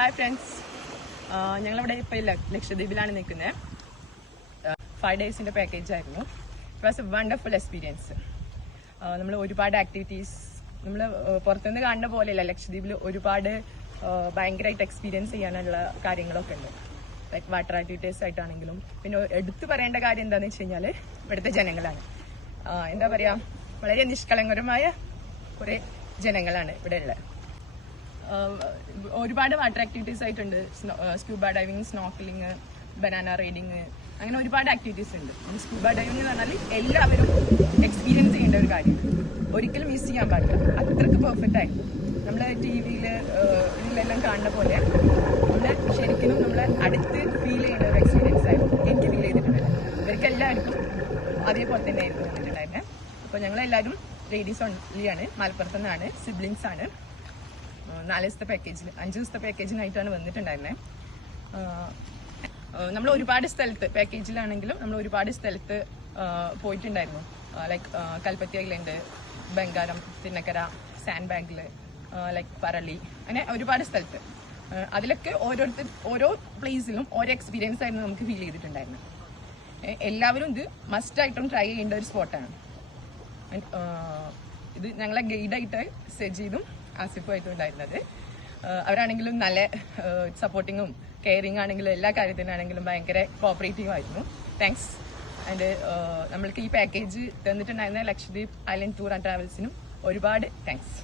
Hi friends, ഞങ്ങളിവിടെ ഇപ്പോൾ ലക്ഷദ്വീപിലാണ് നിൽക്കുന്നത്. 5 ഡേയ്സിൻ്റെ പാക്കേജ് ആയിരുന്നു. It was A wonderful experience. നമ്മൾ ഒരുപാട് ആക്ടിവിറ്റീസ് നമ്മൾ പുറത്തുനിന്ന് കാണുന്ന പോലെയല്ല, ലക്ഷദ്വീപിൽ ഒരുപാട് ഭയങ്കരമായിട്ട് എക്സ്പീരിയൻസ് ചെയ്യാനുള്ള കാര്യങ്ങളൊക്കെ ഉണ്ട്. ലൈക്ക് വാട്ടർ ആക്ടിവിറ്റീസ് ആയിട്ടാണെങ്കിലും. പിന്നെ എടുത്തു പറയേണ്ട കാര്യം എന്താണെന്ന് വെച്ച് കഴിഞ്ഞാൽ ഇവിടുത്തെ ജനങ്ങളാണ്. എന്താ പറയുക, വളരെ നിഷ്കളങ്കരമായ കുറേ ജനങ്ങളാണ് ഇവിടെ ഉള്ളത്. ഒരുപാട് വാട്ടർ ആക്ടിവിറ്റീസ് ആയിട്ടുണ്ട്. സ്ക്യൂബ ഡൈവിങ്, സ്നോർക്കലിങ്, ബനാന റൈഡിങ്, അങ്ങനെ ഒരുപാട് ആക്ടിവിറ്റീസ് ഉണ്ട്. സ്ക്യൂബ ഡൈവിംഗ് എന്ന് പറഞ്ഞാൽ എല്ലാവരും എക്സ്പീരിയൻസ് ചെയ്യേണ്ട ഒരു കാര്യമാണ്. ഒരിക്കലും മിസ് ചെയ്യാൻ പാടില്ല. അത്രയ്ക്ക് പെർഫെക്റ്റ് ആയിരുന്നു. നമ്മൾ TV-യിൽ ഇതിലെല്ലാം കാണുന്ന പോലെ നമ്മൾ ശരിക്കും നമ്മളെ അടുത്ത് ഫീൽ ചെയ്യുന്ന ഒരു എക്സ്പീരിയൻസ് ആയിരുന്നു. എനിക്ക് ഫീൽ ചെയ്തിട്ടുണ്ട്. ഇവർക്ക് എല്ലാവർക്കും അതേപോലെ തന്നെ ആയിരുന്നു വന്നിട്ടുണ്ടായിരുന്നത്. അപ്പോൾ ഞങ്ങളെല്ലാവരും ലേഡീസ് ഓൺലിയാണ്. മലപ്പുറത്ത് നിന്നാണ്, സിബ്ലിങ്സ് ആണ്. 4 ദിവസത്തെ പാക്കേജിൽ 5 ദിവസത്തെ പാക്കേജിനായിട്ടാണ് വന്നിട്ടുണ്ടായിരുന്നത്. നമ്മൾ ഒരുപാട് സ്ഥലത്ത് പാക്കേജിലാണെങ്കിലും നമ്മൾ ഒരുപാട് സ്ഥലത്ത് പോയിട്ടുണ്ടായിരുന്നു. Like Kalpathi island, Bangaram, Thinnakara, sand ബാങ്കിൽ, ലൈക്ക് പറളി, അങ്ങനെ ഒരുപാട് സ്ഥലത്ത്. അതിലൊക്കെ ഓരോ പ്ലേസിലും ഓരോ എക്സ്പീരിയൻസ് ആയിരുന്നു നമുക്ക് ഫീൽ ചെയ്തിട്ടുണ്ടായിരുന്നു. എല്ലാവരും ഇത് മസ്റ്റായിട്ടും ട്രൈ ചെയ്യേണ്ട ഒരു സ്പോട്ടാണ്. ഇത് ഞങ്ങളെ ഗൈഡായിട്ട് സജീദും ആസിഫുമായിട്ടും ഉണ്ടായിരുന്നത്. അവരാണെങ്കിലും നല്ല സപ്പോർട്ടിങ്ങും കെയറിങ് ആണെങ്കിലും എല്ലാ കാര്യത്തിനാണെങ്കിലും ഭയങ്കര കോപ്പറേറ്റീവ് ആയിരുന്നു. താങ്ക്സ്. ആൻഡ് നമ്മൾക്ക് ഈ പാക്കേജ് തന്നിട്ടുണ്ടായിരുന്ന ലക്ഷദ്വീപ് ഐലൻഡ് ടൂർ ആൻഡ് ട്രാവൽസിനും ഒരുപാട് താങ്ക്സ്.